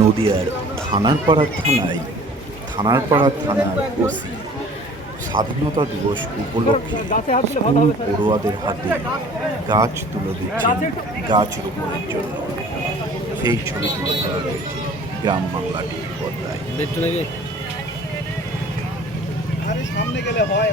নদিয়ার থানার থানার ওসি স্বাধীনতা দিবস উপলক্ষে স্কুল পড়ুয়াদের হাতে গাছ তুলে দিচ্ছেন গাছ রোপণের জন্য। সেই ছবি তুলে ধরা হয়েছে গ্রাম বাংলা টিভি পর্দায়। সামনে গেলে হয়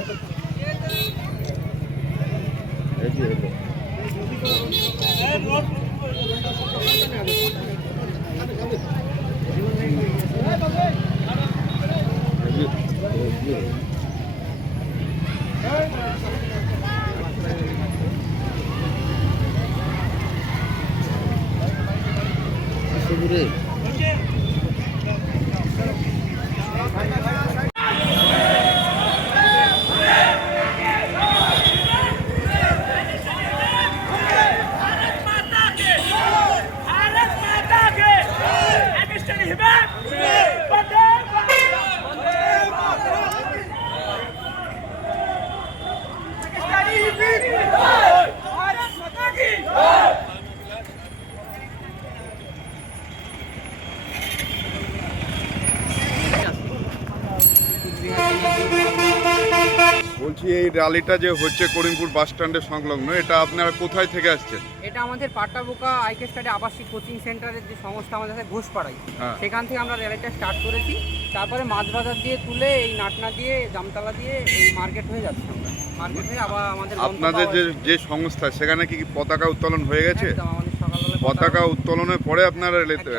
বলছি, এই র্যালিটা যে হচ্ছে করিমপুর বাস স্ট্যান্ডের সংলগ্ন, এটা আপনারা কোথায় থেকে আসছেন? এটা আমাদের পাট্টাবোকা আইকে স্টাডি আবাসিক কোচিং সেন্টারের যে সংস্থা আমাদের আছে ঘোষপাড়ায়, সেখান থেকে আমরা র্যালিটা স্টার্ট করেছি। তারপরে মাছবাজার দিয়ে তুলে এই নাটনা দিয়ে জামতলা দিয়ে এই মার্কেট হয়ে যাচ্ছে। আমরা মার্কেট হয়ে আবার আমাদের আপনাদের যে সংস্থা, সেখানে কি পতাকা উত্তোলন হয়ে গেছে? আমাদের সকালবেলা পতাকা উত্তোলনের পরে আপনারা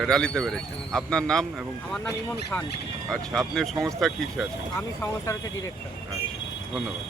র্যালিতে বেরোচ্ছেন। আপনার নাম? এবং আমার নাম ইমন খান। আচ্ছা, আপনি সংস্থা কিসে আছেন? আমি সংস্থার ডিরেক্টর। আচ্ছা, ধন্যবাদ।